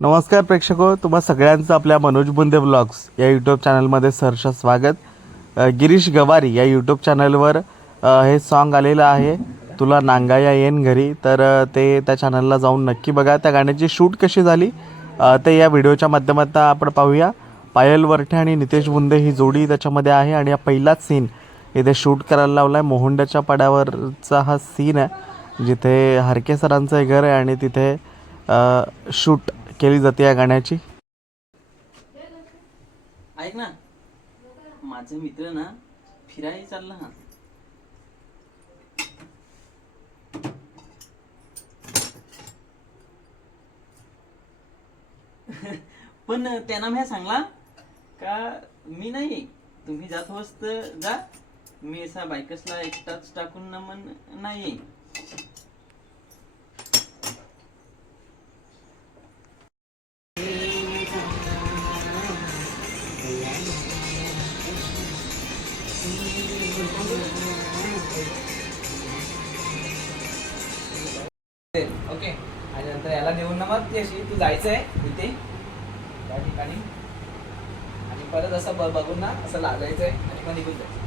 नमस्कार प्रेक्षको तुम्हा सगळ्यांचं आपल्या मनोज बुंदे ब्लॉग्स या यूट्यूब चॅनलमध्ये सहर्ष स्वागत. गिरीश गवारी या यूट्यूब चॅनलवर हे सॉन्ग आलेलं आहे तुला नांगाया येन घरी. तर ते त्या चॅनलला जाऊन नक्की बघा. त्या गाण्याची शूट कशी झाली ते या व्हिडिओच्या माध्यमातून आपण पाहूया. पायल वरठे आणि नितेश बुंदे ही जोडी त्याच्यामध्ये आहे आणि हा पहिलाच सीन इथे शूट करायला लावला आहे मोहंड्याच्या पडावरचा हा सीन आहे जिथे हरके सरांचं हे घर आहे आणि तिथे शूट केली जाते या गाण्याची? ऐक ना. माझा मित्र ना फिरायला चालला हा. पण त्यांना मी सांगला का मी नाही. तुम्ही जात होस्त जा. मी असा बायकसला एकटाच टाकून ना मन नाही. मग जायचं आहे जायचंय इथे. त्या ठिकाणी. आणि परत असं बघून ना असं लागायचंय आणि मग निघून जायचं.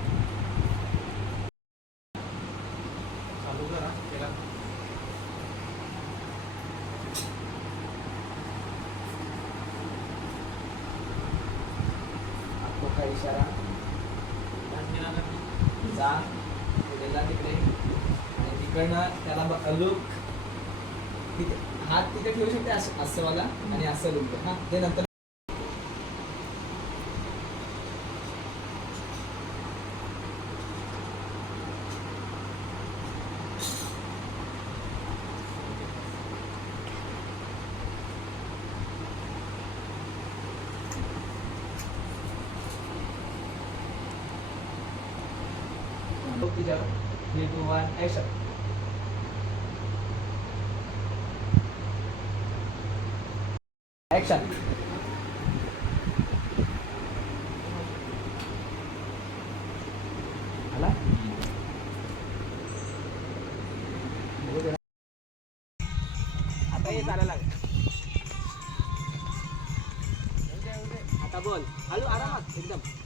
काय इशारा? जा पुढे जा तिकडे. आणि तिकडनं त्याला लुक ठीक आहे. हात तिथे ठेवू शकते असं वाला आणि असं लुक हा ते नंतर. Three one, action. Action action आला आता हे चालायला लागेल आता बोल हळू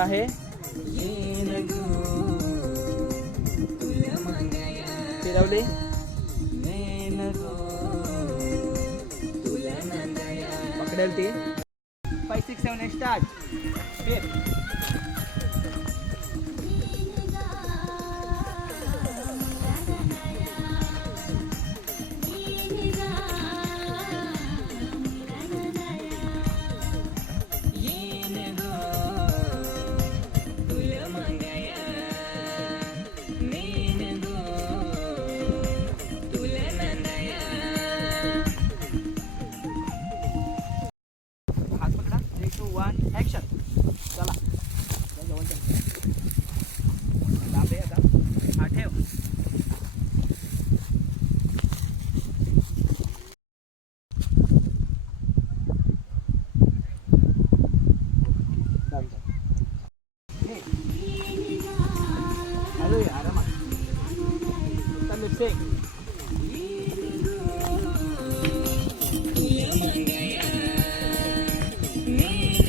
आहे. फिरवली. पकडेल ती. Five six seven eight start फिर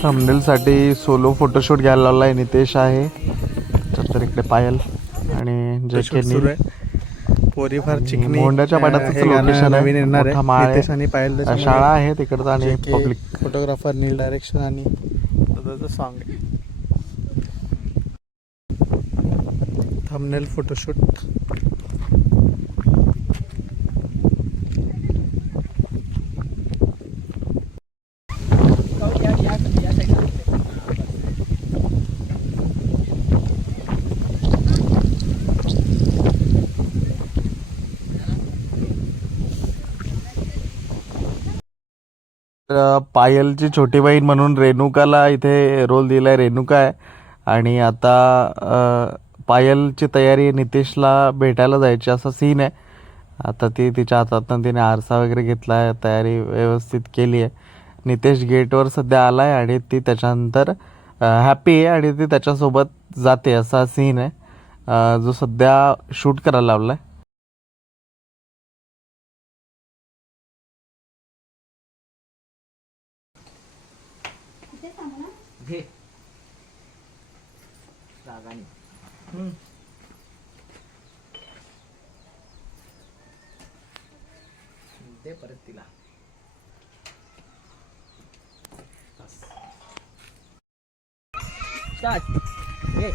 थंबनेलसाठी सोलो फोटोशूट घ्यायला लावला आहे नितेश आहे. तर इकडे पायल आणि जे के सुरू आहे. पोरी फार चिकनी. मोंड्याच्या location आहे. नवीन येणार आहे. आणि पायल. शाळा आहे तिकडचं आणि पब्लिक फोटोग्राफर नील डायरेक्शन आणि सॉन्ग आहे. थंबनेल फोटोशूट या या या साईडला पायलची छोटी बहीण म्हणून रेणुकाला इथे रोल दिला आहे रेणुका आहे. आणि आता पायलची तयारी आहे नितेशला भेटायला जायची असा सीन आहे. आता ती तिच्या हातातनं तिने आरसा वगैरे घेतला आहे तयारी व्यवस्थित केली आहे नितेश गेटवर सध्या आला आहे आणि ती त्याच्यानंतर हॅपी आहे आणि ती त्याच्यासोबत जाते असा सीन आहे. जो सध्या शूट करायला लावला आहे दे परत तिला. स्टार्ट घे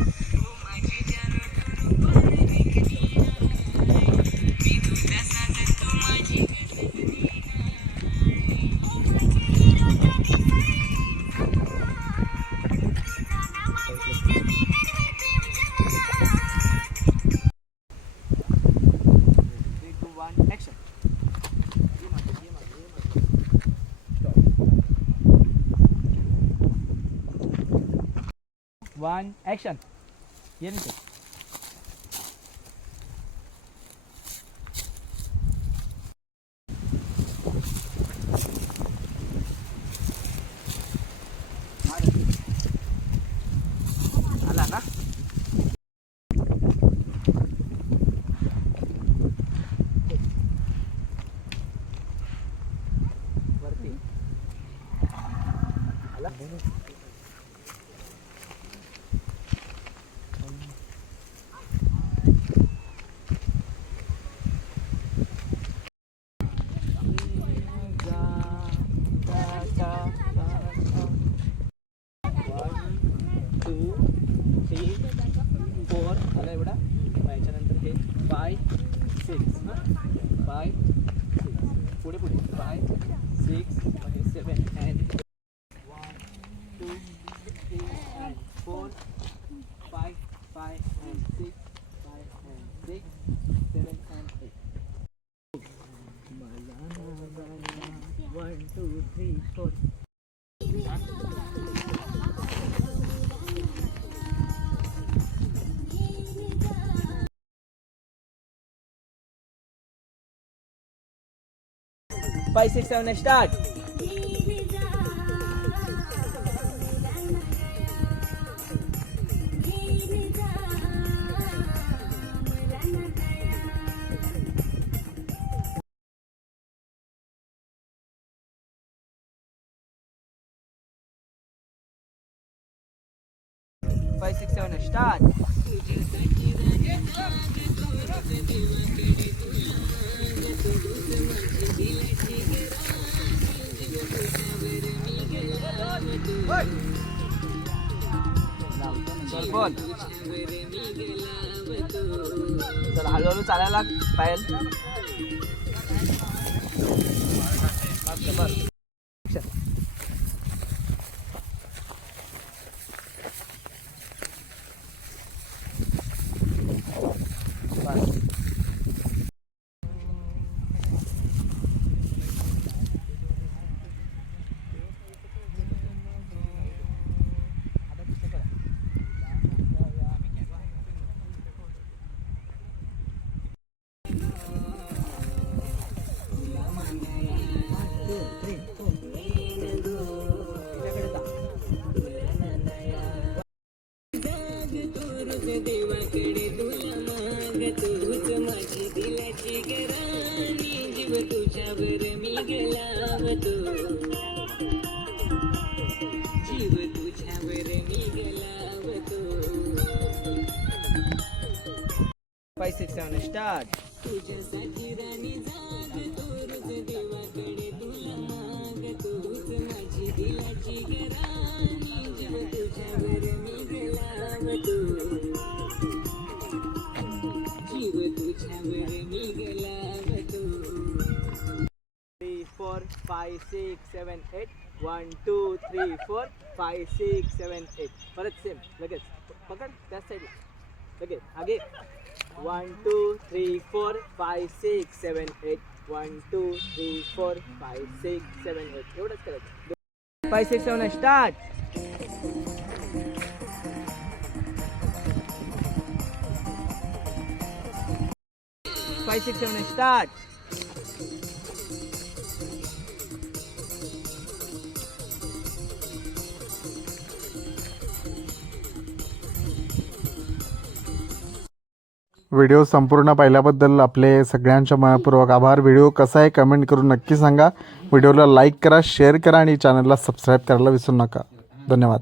One, action. ये नीचे. आला ना वरती आला टू थ्री फोर आला एवढा मग याच्यानंतर हे फाय सिक्स फाय सिक्स पुढे पुढे फाय सिक्स हे seven and one two three and four five five and six five and six seven and eight one two three four Five, six, seven, and start. Five, six, seven, start. चल बोल चल हळूहळू चालायला लाग, पायल माझ्यासाठी राणी जाग तो रोज देवाकडे माझी दिलाची घराणी जीव मी गलावतो जीव तुझ्यावर मी three four five six seven eight one two three four five six seven eight परत सेम लगेच पकड त्या साईडला लगेच आगे one two three four five six seven eight one two three four five six seven eight एवढंच करायचं five six seven start five five six seven eight start video संपूर्ण पाहिल्याबद्दल आपले सगळ्यांच्या मनपूर्वक आभार. व्हिडिओ कसा आहे कमेंट करून नक्की सांगा. व्हिडिओला लाईक करा शेअर करा आणि चॅनलला सबस्क्राईब करायला विसरू नका. धन्यवाद.